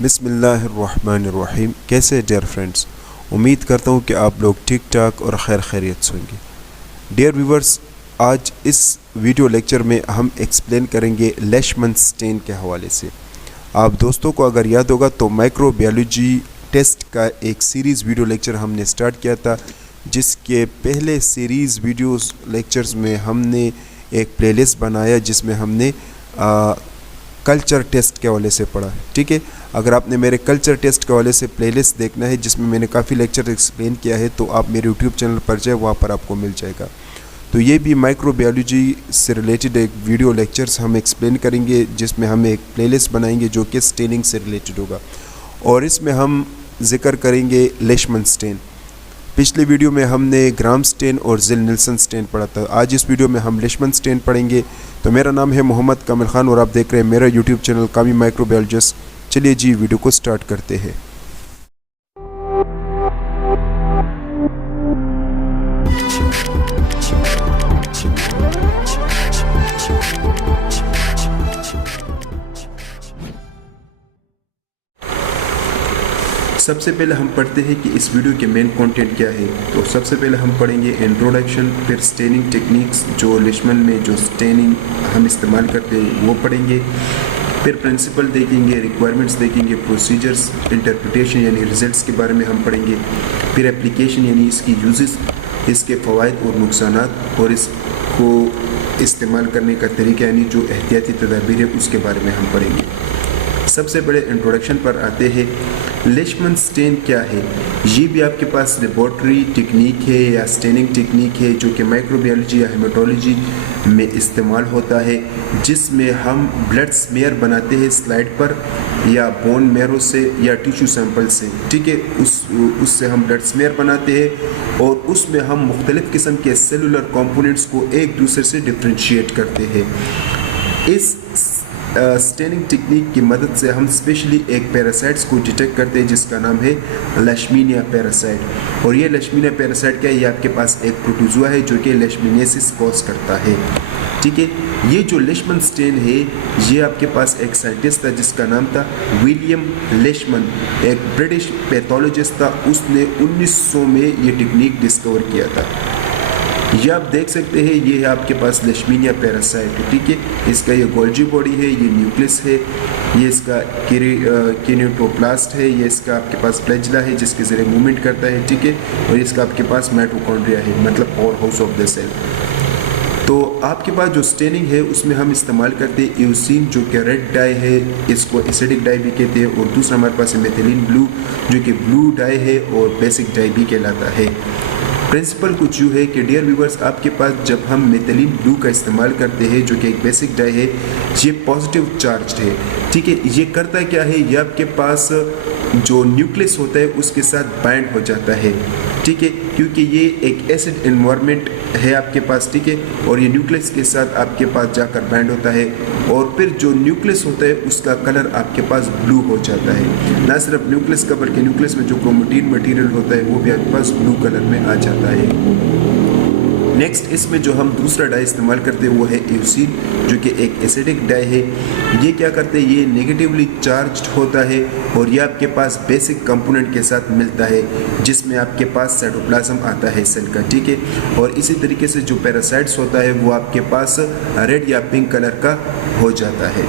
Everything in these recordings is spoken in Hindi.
बिस्मिल्लाहिर्रहमानिर्रहीम। कैसे डियर फ्रेंड्स, उम्मीद करता हूँ कि आप लोग ठीक ठाक और खैर खैरियत से होंगे। डियर व्यूवर्स, आज इस वीडियो लेक्चर में हम एक्सप्लेन करेंगे लेशमन स्टेन के हवाले से। आप दोस्तों को अगर याद होगा तो माइक्रोबायोलॉजी टेस्ट का एक सीरीज़ वीडियो लेक्चर हमने स्टार्ट किया था, जिसके पहले सीरीज़ वीडियोस लेक्चर्स में हमने एक प्लेलिस्ट बनाया जिसमें हमने कल्चर टेस्ट के हवाले से पढ़ा। ठीक है, अगर आपने मेरे कल्चर टेस्ट के हवाले से प्लेलिस्ट देखना है जिसमें मैंने काफ़ी लेक्चर एक्सप्लेन किया है, तो आप मेरे यूट्यूब चैनल पर जाए, वहाँ पर आपको मिल जाएगा। तो ये भी माइक्रोबायोलॉजी से रिलेटेड एक वीडियो लेक्चर्स हम एक्सप्लेन करेंगे, जिसमें हम एक प्लेलिस्ट बनाएंगे जो कि स्टेनिंग से रिलेटेड होगा, और इसमें हम जिक्र करेंगे लेशमन स्टेन। पिछले वीडियो में हमने ग्राम स्टेन और जिल निल्सन स्टेन पढ़ा था। आज इस वीडियो में हम लेशमन स्टेन पढ़ेंगे। तो मेरा नाम है मोहम्मद कामिल खान और आप देख रहे हैं मेरा यूट्यूब चैनल कामी माइक्रोबायोलॉजिस्ट। चलिए जी, वीडियो को स्टार्ट करते हैं। सबसे पहले हम पढ़ते हैं कि इस वीडियो के मेन कंटेंट क्या है। तो सबसे पहले हम पढ़ेंगे इंट्रोडक्शन, फिर स्टेनिंग टेक्निक्स, जो लेशमन में जो स्टेनिंग हम इस्तेमाल करते हैं वो पढ़ेंगे, फिर प्रिंसिपल देखेंगे, रिक्वायरमेंट्स देखेंगे, प्रोसीजर्स, इंटरप्रिटेशन यानी रिजल्ट्स के बारे में हम पढ़ेंगे, फिर एप्लीकेशन यानी इसकी यूजेस, इसके फ़वाइद और नुकसानात, और इसको इस्तेमाल करने का तरीका यानी जो एहतियाती तदाबीर है उसके बारे में हम पढ़ेंगे। सबसे बड़े इंट्रोडक्शन पर आते हैं। लेशमन स्टेन क्या है? ये भी आपके पास लेबॉर्ट्री टेक्निक है या स्टेनिंग टेक्निक है जो कि माइक्रोबायोलॉजी या हेमाटोलॉजी में इस्तेमाल होता है, जिसमें हम ब्लड स्मेयर बनाते हैं स्लाइड पर या बोन मैरो से या टिश्यू सैंपल से। ठीक है, उससे हम ब्लड स्मेयर बनाते हैं और उसमें हम मुख्तलिफ़ किस्म के सेलुलर कंपोनेंट्स को एक दूसरे से डिफ्रेंशिएट करते हैं। इस स्टेनिंग टेक्निक की मदद से हम स्पेशली एक पैरासाइट्स को डिटेक्ट करते हैं जिसका नाम है लेशमीनिया पैरासाइट। और ये लेशमीनिया पैरासाइट क्या है? ये आपके पास एक प्रोटोजुआ है जो कि लेशमीनियासिस कॉज करता है। ठीक है, ये जो लेशमन स्टेन है, ये आपके पास एक साइंटिस्ट था जिसका नाम था विलियम लेशमन, एक ब्रिटिश पैथोलॉजिस्ट था। उसने 1900 में ये टेक्निक डिस्कवर किया था। ये आप देख सकते हैं, ये है आपके पास लेशमीनिया पैरासाइट। ठीक है, इसका ये गोल्जी बॉडी है, ये न्यूक्लियस है, ये इसका किनेटोप्लास्ट है, ये इसका आपके पास फ्लैजिला है जिसके ज़रिए मूवमेंट करता है। ठीक है, और इसका आपके पास माइटोकॉन्ड्रिया है, मतलब power house of the cell. तो आपके पास जो स्टेनिंग है उसमें हम इस्तेमाल करते हैं एओसिन, जो कि रेड डाई है, इसको एसिडिक डाई भी कहते हैं, और दूसरा हमारे पास है मेथिलीन ब्लू जो कि ब्लू डाई है और बेसिक डाई भी कहलाता है। प्रिंसिपल कुछ यूँ है कि डियर व्यूवर्स, आपके पास जब हम मेथिलीन ब्लू का इस्तेमाल करते हैं जो कि एक बेसिक डाई है, ये पॉजिटिव चार्ज्ड है। ठीक है, ये करता क्या है? ये आपके पास जो न्यूक्लियस होता है उसके साथ बाइंड हो जाता है। ठीक है, क्योंकि ये एक एसिड एनवायरनमेंट है आपके पास। ठीक है, और ये न्यूक्लियस के साथ आपके पास जाकर बाइंड होता है, और फिर जो न्यूक्लियस होता है उसका कलर आपके पास ब्लू हो जाता है। ना सिर्फ न्यूक्लियस का बल्कि न्यूक्लियस में जो क्रोमेटिन मटेरियल होता है वो भी आपके पास ब्लू कलर में आ जाता है। नेक्स्ट, इसमें जो हम दूसरा डाई इस्तेमाल करते हैं वो है एओसिन, जो कि एक एसिडिक डाई है। ये क्या करते हैं? ये नेगेटिवली चार्ज्ड होता है और ये आपके पास बेसिक कंपोनेंट के साथ मिलता है जिसमें आपके पास साइटोप्लाज्म आता है सेल का। ठीक है, और इसी तरीके से जो पैरासाइट्स होता है वो आपके पास रेड या पिंक कलर का हो जाता है।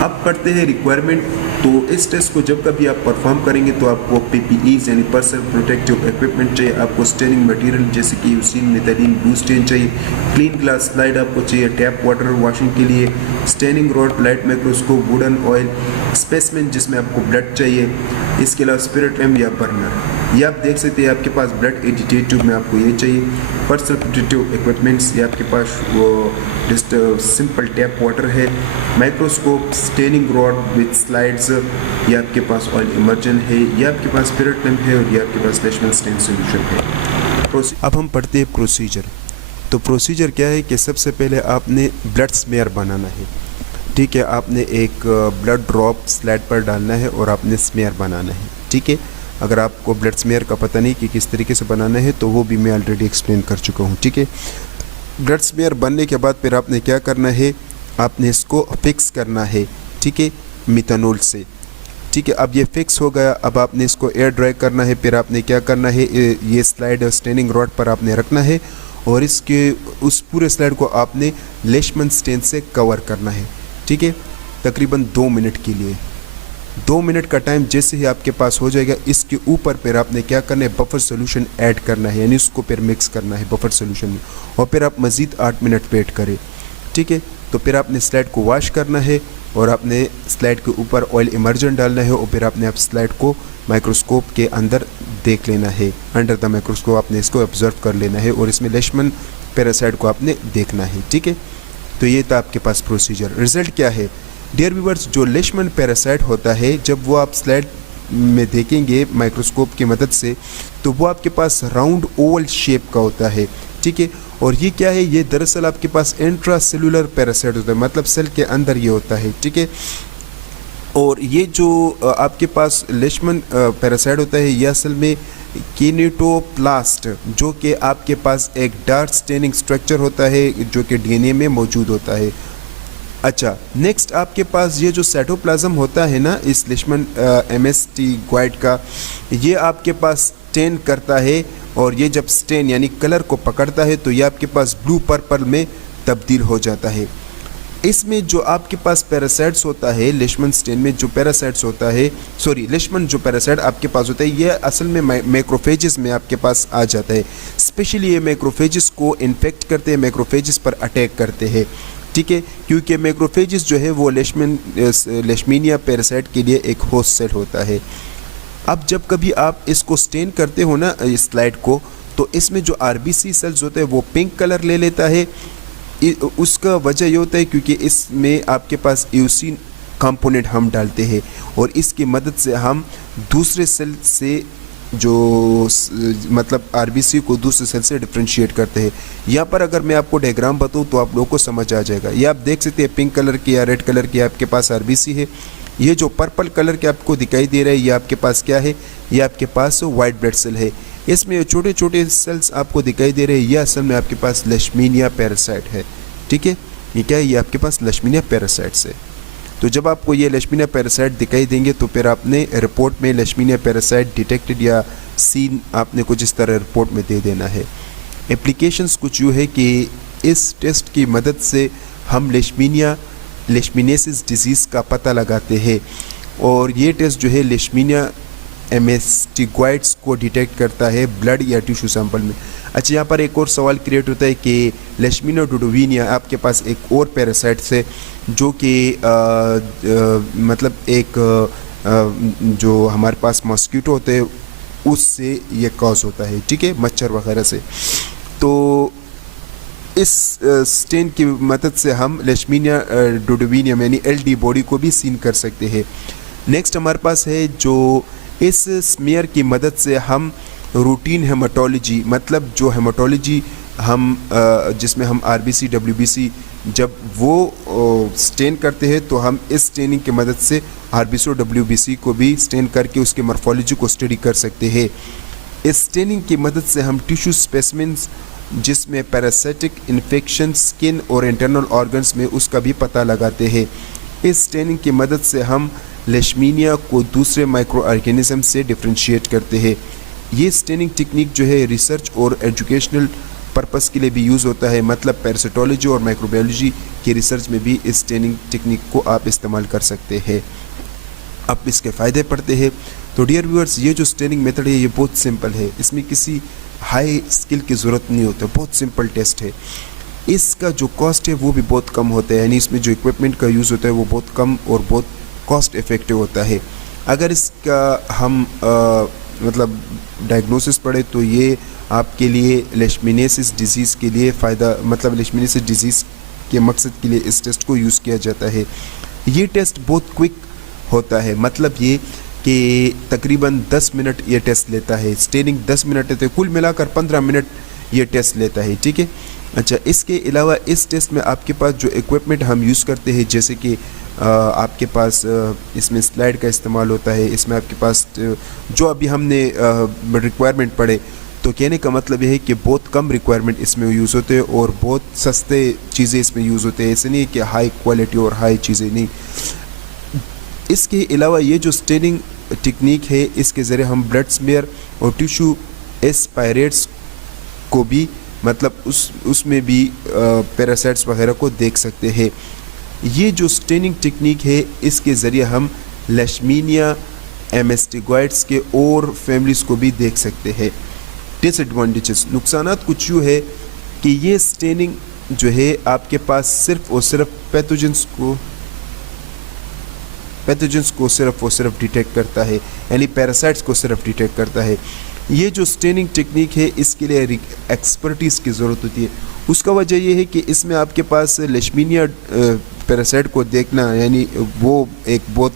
अब पढ़ते हैं रिक्वायरमेंट। तो इस टेस्ट को जब कभी आप परफॉर्म करेंगे तो आपको PPEs यानी पर्सनल प्रोटेक्टिव इक्विपमेंट चाहिए, आपको स्टेनिंग मटेरियल जैसे कि एओसिन, मेथिलीन ब्लू स्टेन चाहिए, क्लीन ग्लास स्लाइड आपको चाहिए, टैप वाटर वॉशिंग के लिए, staining rod, light microscope, wooden oil, specimen जिसमें आपको ब्लड चाहिए, इसके अलावा स्पिरिट लैम्प या बर्नर। ये आप देख सकते हैं आपके पास ब्लड एडिटेड ट्यूब में आपको ये चाहिए, पर्सनल प्रोटेक्टिव इक्विपमेंट्स, ये आपके पास वो जस्ट सिंपल टैप वाटर है, microscope, staining rod with slides, ये आपके पास ऑयल इमर्जन है, ये आपके पास स्पिरिट लैम्प है, और ये आपके पास लेशमन स्टेन सॉल्यूशन है। अब हम पढ़ते हैं प्रोसीजर। तो प्रोसीजर क्या है कि सबसे पहले आपने ब्लड स्मेयर बनाना है। ठीक है, आपने एक ब्लड ड्रॉप स्लाइड पर डालना है और आपने स्मेयर बनाना है। ठीक है, अगर आपको ब्लड स्मेयर का पता नहीं कि किस तरीके से बनाना है तो वो भी मैं ऑलरेडी एक्सप्लेन कर चुका हूँ। ठीक है, ब्लड स्मेयर बनने के बाद फिर आपने क्या करना है? आपने इसको फिक्स करना है। ठीक है, मिथानॉल से। ठीक है। अब ये फिक्स हो गया। अब आपने इसको एयर ड्राई करना है। फिर आपने क्या करना है, ये स्लाइड स्टेनिंग रॉड पर आपने रखना है और इसके उस पूरे स्लाइड को आपने लेशमन स्टेन से कवर करना है, ठीक है, तकरीबन 2 मिनट के लिए। 2 मिनट का टाइम जैसे ही आपके पास हो जाएगा, इसके ऊपर फिर आपने क्या करना है, बफर सोल्यूशन ऐड करना है, यानी उसको फिर मिक्स करना है बफर सोल्यूशन में, और फिर आप मज़ीद 8 मिनट वेट करें, ठीक है। तो फिर आपने स्लाइड को वॉश करना है और आपने स्लाइड के ऊपर ऑयल इमर्जन डालना है और फिर आपने आप स्लाइड को माइक्रोस्कोप के अंदर देख लेना है, अंडर द माइक्रोस्कोप आपने इसको ऑब्जर्व कर लेना है और इसमें लेशमन पैरासाइट को आपने देखना है, ठीक है। तो ये था आपके पास प्रोसीजर। रिजल्ट क्या है डियर व्यूअर्स, जो लेशमन पैरासाइट होता है जब वो आप स्लाइड में देखेंगे माइक्रोस्कोप की मदद से, तो वो आपके पास राउंड ओवल शेप का होता है, ठीक है। और ये क्या है, ये दरअसल आपके पास इंट्रा सेलुलर पैरासाइट होता है, मतलब सेल के अंदर ये होता है, ठीक है। और ये जो आपके पास लेशमन पैरासाइट होता है, ये असल में किनेटोप्लास्ट, जो कि आपके पास एक डार्क स्टेनिंग स्ट्रक्चर होता है जो कि डीएनए में मौजूद होता है। अच्छा, नेक्स्ट आपके पास ये जो साइटोप्लाज्म होता है ना इस लेशमन एमेस्टिगॉइड का, ये आपके पास स्टेन करता है और ये जब स्टेन यानी कलर को पकड़ता है तो ये आपके पास ब्लू पर्पल में तब्दील हो जाता है। इसमें जो आपके पास पैरासाइट्स होता है, लेशमन स्टेन में जो पैरासाइट्स होता है, सॉरी लेशमन जो पैरासाइट आपके पास होता है, ये असल में मैक्रोफेजेस में आपके पास आ जाता है। स्पेशली ये मैक्रोफेजेस को इन्फेक्ट करते हैं, मैक्रोफेजेस पर अटैक करते हैं, ठीक है, क्योंकि मैक्रोफेजेस जो है वो लेशमीनिया पैरासाइट के लिए एक होस्ट सेल होता है। अब जब कभी आप इसको स्टेन करते हो ना इस स्लाइड को, तो इसमें जो आरबीसी सेल्स होते हैं वो पिंक कलर ले लेता है। उसका वजह ये होता है क्योंकि इसमें आपके पास एओसिन कंपोनेंट हम डालते हैं और इसकी मदद से हम दूसरे सेल से जो मतलब आरबीसी को दूसरे सेल से डिफ्रेंशिएट करते हैं। यहाँ पर अगर मैं आपको डायग्राम बताऊँ तो आप लोगों को समझ आ जाएगा। ये आप देख सकते हैं पिंक कलर की या रेड कलर की आपके पास आरबीसी है। ये जो पर्पल कलर के आपको दिखाई दे रहा है ये आपके पास क्या है, ये आपके पास वाइट ब्लड सेल है। इसमें छोटे छोटे सेल्स आपको दिखाई दे रहे हैं, ये असल में आपके पास लेशमीनिया पैरासाइट है, ठीक है। ये क्या है, ये आपके पास लेशमीनिया पैरासाइट्स है। तो जब आपको ये लेशमीनिया पैरासाइट दिखाई देंगे तो फिर आपने रिपोर्ट में लेशमीनिया पैरासाइट डिटेक्टेड या सीन आपने कुछ इस तरह रिपोर्ट में दे देना है। एप्लीकेशंस कुछ यूँ है कि इस टेस्ट की मदद से हम लेशमीनियासिस डिजीज़ का पता लगाते हैं और ये टेस्ट जो है लेशमीनिया एमेस्टिगॉइड्स को डिटेक्ट करता है ब्लड या टिश्यू सैंपल में। अच्छा, यहाँ पर एक और सवाल क्रिएट होता है कि लेशमीनिया डोडोविनिया आपके पास एक और पैरासाइट है जो कि मतलब एक जो हमारे पास मॉस्किटो होते हैं उससे ये कॉज होता है, ठीक है, मच्छर वगैरह से। तो इस स्टेन की मदद से हम लेशमीनिया डोडोविनियम यानी एलडी बॉडी को भी सीन कर सकते हैं। नेक्स्ट हमारे पास है जो इस स्मीयर की मदद से हम रूटीन हेमाटोलॉजी, मतलब जो हेमाटोलॉजी हम जिसमें हम आरबीसी डब्ल्यूबीसी जब वो स्टेन करते हैं तो हम इस स्टेनिंग की मदद से आरबीसी और डब्ल्यूबीसी को भी स्टेन करके उसके मॉर्फोलॉजी को स्टडी कर सकते हैं। इस स्टेनिंग की मदद से हम टिश्यू स्पेसिमेंस जिसमें पैरासिटिक इन्फेक्शन स्किन और इंटरनल ऑर्गन्स में उसका भी पता लगाते हैं। इस स्टेनिंग की मदद से हम लेशमीनिया को दूसरे माइक्रो ऑर्गेनिज्म से डिफ्रेंशिएट करते हैं। ये स्टेनिंग टेक्निक जो है रिसर्च और एजुकेशनल पर्पस के लिए भी यूज़ होता है, मतलब पैरासिटोलॉजी और माइक्रोबायोलॉजी की रिसर्च में भी इस स्टेनिंग टेक्निक को आप इस्तेमाल कर सकते हैं। अब इसके फ़ायदे पड़ते हैं। तो डियर व्यूअर्स, ये जो स्टेनिंग मेथड है ये बहुत सिंपल है, इसमें किसी हाई स्किल की ज़रूरत नहीं होती, बहुत सिंपल टेस्ट है। इसका जो कॉस्ट है वो भी बहुत कम होता है, यानी इसमें जो इक्विपमेंट का यूज़ होता है वो बहुत कम और बहुत कॉस्ट इफ़ेक्टिव होता है। अगर इसका हम मतलब डायग्नोसिस पढ़े तो ये आपके लिए लेशमीनियासिस डिजीज़ के लिए फ़ायदा, मतलब लेशमीनियासिस डिजीज़ के मकसद के लिए इस टेस्ट को यूज़ किया जाता है। ये टेस्ट बहुत क्विक होता है, मतलब ये कि तकरीबन 10 मिनट ये टेस्ट लेता है। स्टेनिंग 10 मिनट लेते हैं, कुल मिलाकर 15 मिनट ये टेस्ट लेता है, ठीक है। अच्छा, इसके अलावा इस टेस्ट में आपके पास जो इक्विपमेंट हम यूज़ करते हैं, जैसे कि आपके पास इसमें स्लाइड का इस्तेमाल होता है, इसमें आपके पास जो अभी हमने रिक्वायरमेंट पढ़े, तो कहने का मतलब यह है कि बहुत कम रिक्वायरमेंट इसमें यूज़ होते हैं और बहुत सस्ते चीज़ें इसमें यूज़ होते हैं। ऐसे नहीं कि हाई क्वालिटी और हाई चीज़ें नहीं। इसके अलावा ये जो स्टेनिंग टेक्निक है, इसके ज़रिए हम ब्लड स्मेयर और टिश्यू एस्पायरेट्स को भी मतलब उसमें भी पैरासाइट्स वगैरह को देख सकते हैं। ये जो स्टेनिंग टेक्निक है, इसके ज़रिए हम लेशमीनिया एमेस्टिगॉइड्स के और फैमिलीज़ को भी देख सकते हैं। डिसएडवांटेजेस, नुकसानात कुछ यूँ है कि ये स्टेनिंग जो है आपके पास सिर्फ और सिर्फ पैथोजेंस को सिर्फ और सिर्फ डिटेक्ट करता है, यानी पैरासाइट्स को सिर्फ डिटेक्ट करता है। ये जो स्टेनिंग टेक्निक है, इसके लिए एक्सपर्टीज़ की ज़रूरत होती है। उसका वजह यह है कि इसमें आपके पास लेशमीनिया पैरासाइट को देखना, यानी वो एक बहुत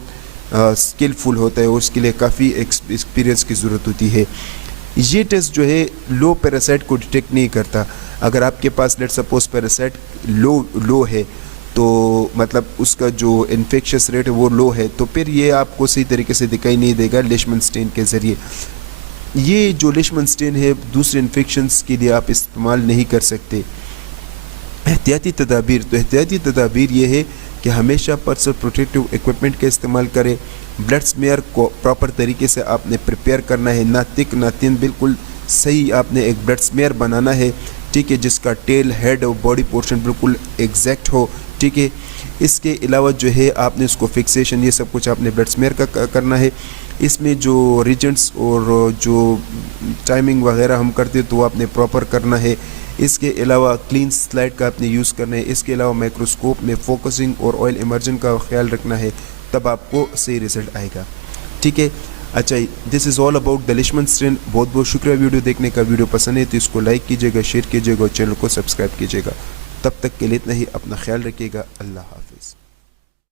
स्किलफुल होता है और उसके लिए काफ़ी एक्सपीरियंस की ज़रूरत होती है। ये टेस्ट जो है लो पैरासाइट को डिटेक्ट नहीं करता। अगर आपके पास लेट सपोज पैरासाइट लो है, तो मतलब उसका जो इन्फेक्शस रेट है वो लो है, तो फिर ये आपको सही तरीके से दिखाई नहीं देगा लेशमन स्टेन के ज़रिए। ये जो लेशमन स्टेन है दूसरे इन्फेक्शंस के लिए आप इस्तेमाल नहीं कर सकते। एहतियाती तदाबीर, तो एहतियाती तदाबीर ये है कि हमेशा पर्सनल प्रोटेक्टिव इक्विपमेंट का इस्तेमाल करें। ब्लड स्मेयर को प्रॉपर तरीके से आपने प्रिपेयर करना है, ना थिक ना थिन, बिल्कुल सही आपने एक ब्लड स्मेयर बनाना है, ठीक है, जिसका टेल, हेड और बॉडी पोर्शन बिल्कुल एग्जैक्ट हो, ठीक है। इसके अलावा जो है आपने उसको फिक्सेशन, ये सब कुछ आपने ब्लड स्मेयर का करना है। इसमें जो रीजेंट्स और जो टाइमिंग वगैरह हम करते हैं तो वो आपने प्रॉपर करना है। इसके अलावा क्लीन स्लाइड का आपने यूज़ करना है। इसके अलावा माइक्रोस्कोप में फोकसिंग और ऑयल इमर्जन का ख्याल रखना है, तब आपको सही रिजल्ट आएगा, ठीक है। अच्छा, this is all about the Leishman stain. बहुत बहुत शुक्रिया वीडियो देखने का। वीडियो पसंद है तो इसको लाइक कीजिएगा, शेयर कीजिएगा और चैनल को सब्सक्राइब कीजिएगा। तब तक के लिए इतना ही, अपना ख्याल रखिएगा। अल्लाह हाफिज़।